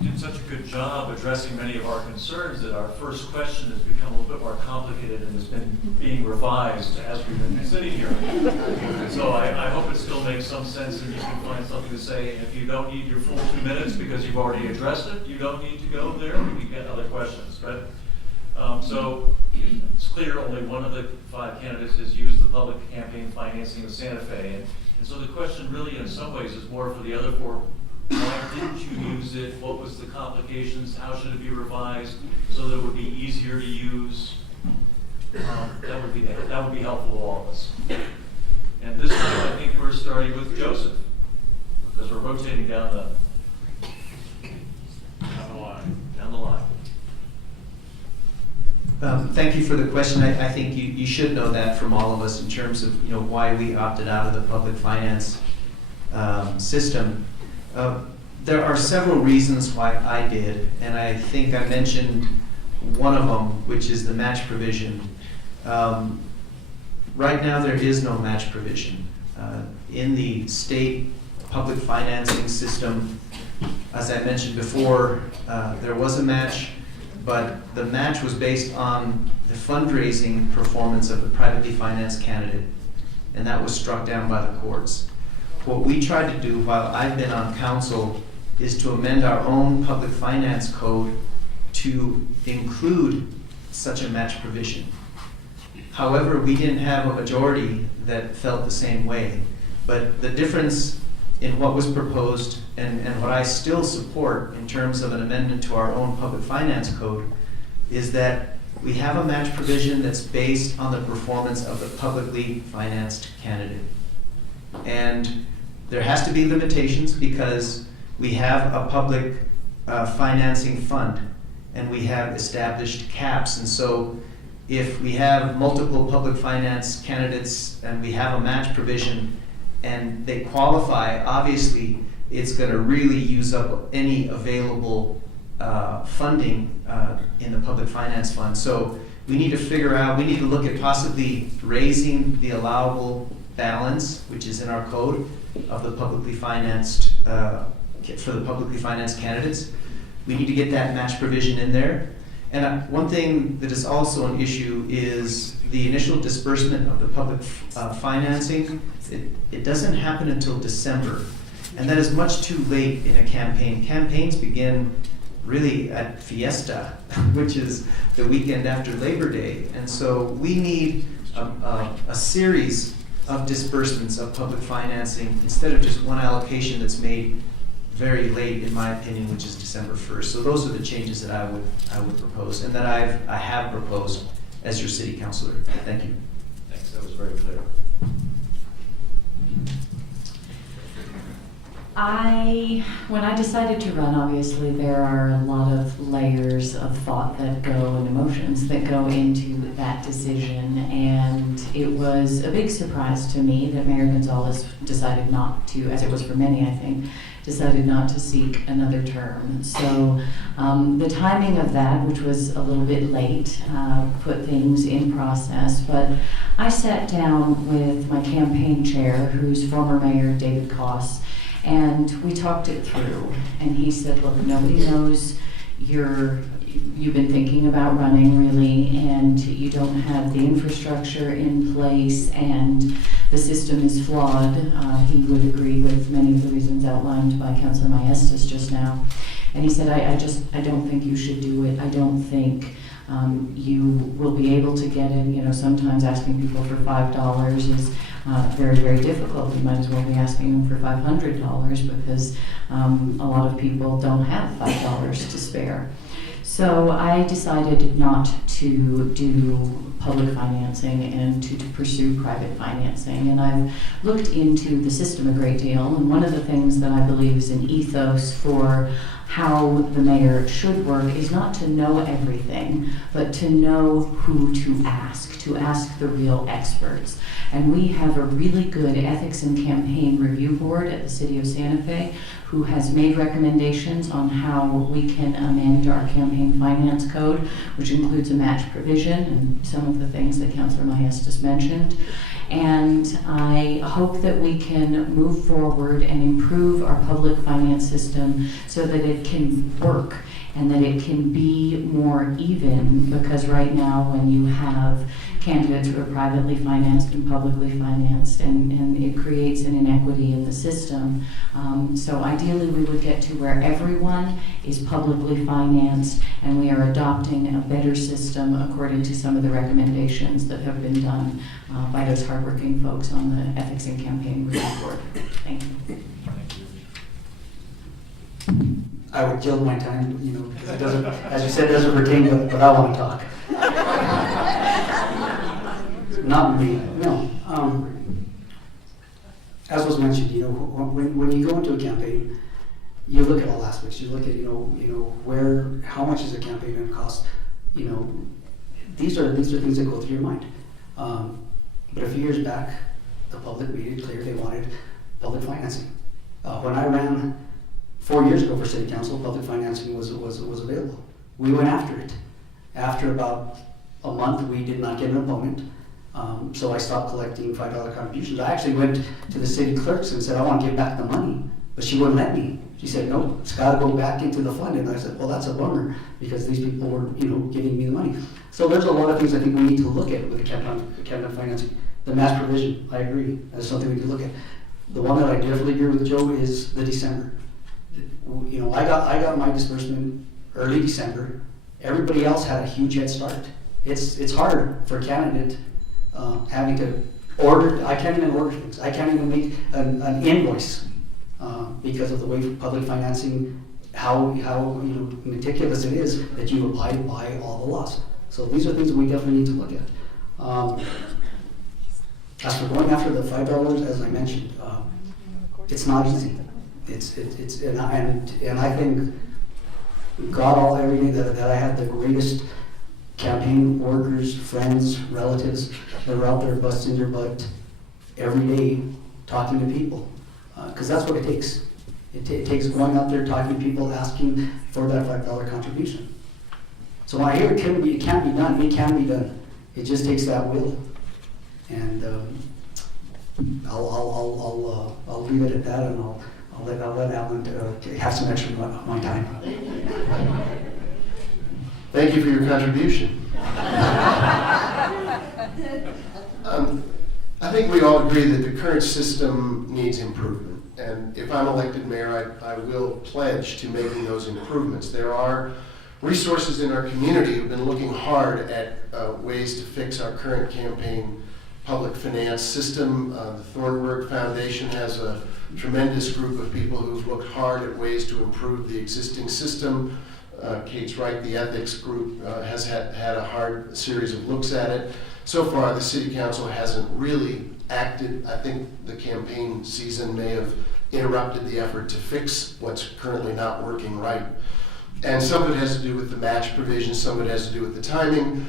you did such a good job addressing many of our concerns that our first question has become a little bit more complicated and has been being revised as we've been sitting here. So I hope it still makes some sense and you can find something to say. If you don't need your full 2 minutes because you've already addressed it, you don't need to go there. We can get other questions. But so it's clear only one of the 5 candidates has used the public campaign financing of Santa Fe. And so the question really in some ways is more for the other 4. Why didn't you use it? What was the complications? How should it be revised so that it would be easier to use? That would be helpful to all of us. And this time I think we're starting with Joseph because we're rotating down the line. Down the line. Thank you for the question. I think you should know that from all of us in terms of why we opted out of the public finance system. There are several reasons why I did, and I think I mentioned one of them, which is the match provision. Right now, there is no match provision. In the state public financing system, as I mentioned before, there was a match, but the match was based on the fundraising performance of the privately financed candidate, and that was struck down by the courts. What we tried to do while I've been on council is to amend our own public finance code to include such a match provision. However, we didn't have a majority that felt the same way. But the difference in what was proposed and what I still support in terms of an amendment to our own public finance code is that we have a match provision that's based on the performance of the publicly financed candidate. And there has to be limitations because we have a public financing fund and we have established caps. And so if we have multiple public finance candidates and we have a match provision and they qualify, obviously it's going to really use up any available funding in the public finance fund. So we need to figure out, we need to look at possibly raising the allowable balance, which is in our code, of the publicly financed, for the publicly financed candidates. We need to get that match provision in there. And one thing that is also an issue is the initial disbursement of the public financing. It doesn't happen until December. And that is much too late in a campaign. Campaigns begin really at Fiesta, which is the weekend after Labor Day. And so we need a series of disbursements of public financing instead of just one allocation that's made very late, in my opinion, which is December 1st. So those are the changes that I would propose and that I have proposed as your city councilor. Thank you. Thanks, that was very clear. When I decided to run, obviously there are a lot of layers of thought that go and emotions that go into that decision, and it was a big surprise to me that Mayor Gonzalez decided not to, as it was for many, I think, decided not to seek another term. So the timing of that, which was a little bit late, put things in process, but I sat down with my campaign chair, who's former Mayor David Koss, and we talked it through. And he said, look, nobody knows you've been thinking about running really, and you don't have the infrastructure in place, and the system is flawed. He would agree with many of the reasons outlined by Councilor Maestas just now. And he said, I don't think you should do it. I don't think you will be able to get it. Sometimes asking people for $5 is very, very difficult. You might as well be asking them for $500 because a lot of people don't have $5 to spare. So I decided not to do public financing and to pursue private financing. And I've looked into the system a great deal. And one of the things that I believe is an ethos for how the mayor should work is not to know everything, but to know who to ask the real experts. And we have a really good ethics and campaign review board at the City of Santa Fe who has made recommendations on how we can amend our campaign finance code, which includes a match provision and some of the things that Councilor Maestas mentioned. And I hope that we can move forward and improve our public finance finance system so that it can work and that it can be more even, because right now when you have candidates who are privately financed and publicly financed, and it creates an inequity in the system. So ideally we would get to where everyone is publicly financed and we are adopting a better system according to some of the recommendations that have been done by those hardworking folks on the Ethics and Campaign Review Board. Thank you. I would kill my time, because it doesn't, as you said, it doesn't pertain to but I want to talk. Not me, no. As was mentioned, when you go into a campaign, you look at all aspects. You look at, how much is a campaign going to cost? These are things that go through your mind. But a few years back, the public made it clear they wanted public financing. When I ran 4 years ago for city council, public financing was available. We went after it. After about a month, we did not get an opponent. So I stopped collecting $5 contributions. I actually went to the city clerks and said, I want to give back the money, but she wouldn't let me. She said, no, it's got to go back into the fund. And I said, well, that's a bummer, because these people were, giving me the money. So there's a lot of things I think we need to look at with the campaign financing. The match provision, I agree, that's something we can look at. The one that I definitely agree with Joe is the December. I got my disbursement early December. Everybody else had a huge head start. It's hard for a candidate having to order. I can't even order things. I can't even make an invoice because of the way public financing, how meticulous it is that you abide by all the laws. So these are things that we definitely need to look at. As for going after the $5, as I mentioned, it's not easy. And I think God every day that I had the greatest campaign workers, friends, relatives that are out there busting their butt every day talking to people, because that's what it takes. It takes going out there talking to people, asking for that $5 contribution. So when I hear it can't be done, it can be done. It just takes that will. And I'll leave it at that, and I'll let Alan have some extra of my time. Thank you for your contribution. I think we all agree that the current system needs improvement. And if I'm elected mayor, I will pledge to making those improvements. There are resources in our community who've been looking hard at ways to fix our current campaign public finance system. The Thornburg Foundation has a tremendous group of people who've looked hard at ways to improve the existing system. Kate's right, the ethics group has had a hard series of looks at it. So far, the city council hasn't really acted. I think the campaign season may have interrupted the effort to fix what's currently not working right. And some of it has to do with the match provision, some of it has to do with the timing,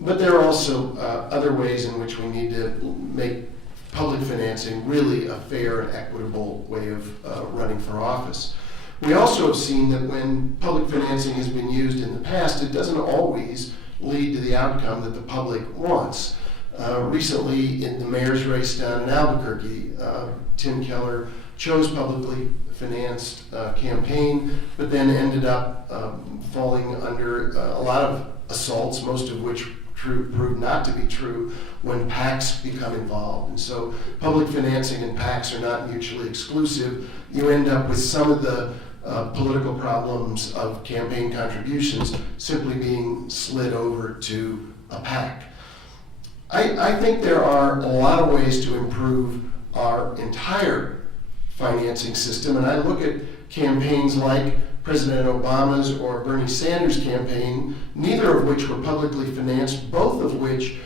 but there are also other ways in which we need to make public financing really a fair and equitable way of running for office. We also have seen that when public financing has been used in the past, it doesn't always lead to the outcome that the public wants. Recently, in the mayor's race down in Albuquerque, Tim Keller chose publicly financed campaign, but then ended up falling under a lot of assaults, most of which proved not to be true when PACs become involved. And so public financing and PACs are not mutually exclusive. You end up with some of the political problems of campaign contributions simply being slid over to a PAC. I think there are a lot of ways to improve our entire financing system, and I look at campaigns like President Obama's or Bernie Sanders' campaign, neither of which were publicly financed, both of which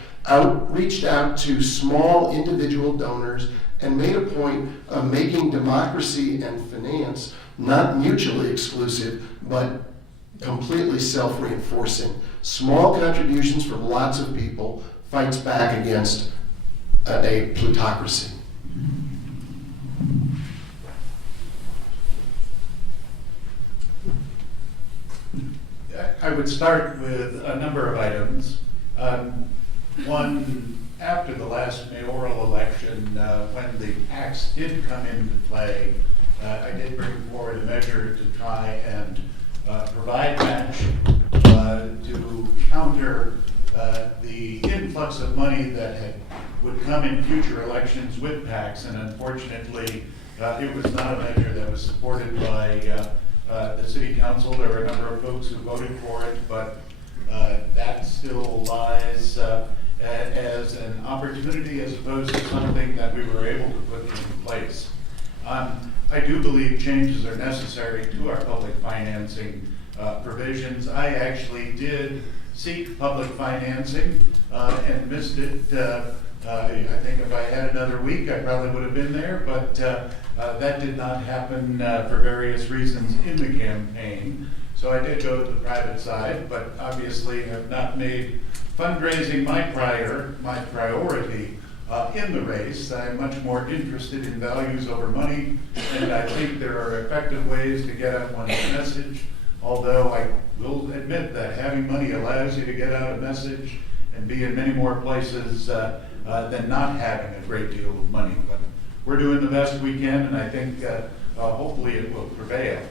reached out to small individual donors and made a point of making democracy and finance not mutually exclusive, but completely self-reinforcing. Small contributions from lots of people fights back against a plutocracy. I would start with a number of items. One, after the last mayoral election, when the PACs did come into play, I did bring forward a measure to try and provide match to counter the influx of money that would come in future elections with PACs, and unfortunately, it was not a measure that was supported by the city council. There were a number of folks who voted for it, but that still lies as an opportunity as opposed to something that we were able to put in place. I do believe changes are necessary to our public financing provisions. I actually did seek public financing and missed it. I think if I had another week, I probably would have been there, but that did not happen for various reasons in the campaign. So I did go to the private side, but obviously have not made fundraising my priority in the race. I'm much more interested in values over money, and I think there are effective ways to get out one's message, although I will admit that having money allows you to get out a message and be in many more places than not having a great deal of money. But we're doing the best we can, and I think hopefully it will prevail.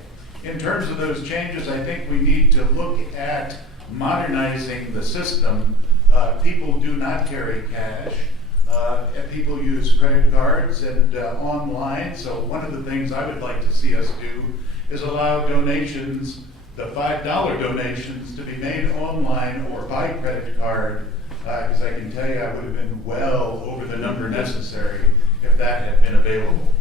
In terms of those changes, I think we need to look at modernizing the system. People do not carry cash. People use credit cards and online. So one of the things I would like to see us do is allow donations, the $5 donations, to be made online or by credit card, because I can tell you I would have been well over the number necessary if that had been available.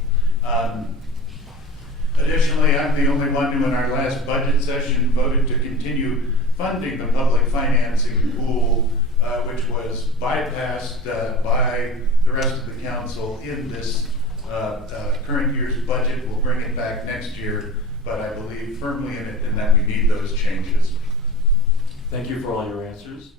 Additionally, I'm the only one who in our last budget session voted to continue funding the public financing pool, which was bypassed by the rest of the council in this current year's budget. We'll bring it back next year, but I believe firmly in it and that we need those changes. Thank you for all your answers.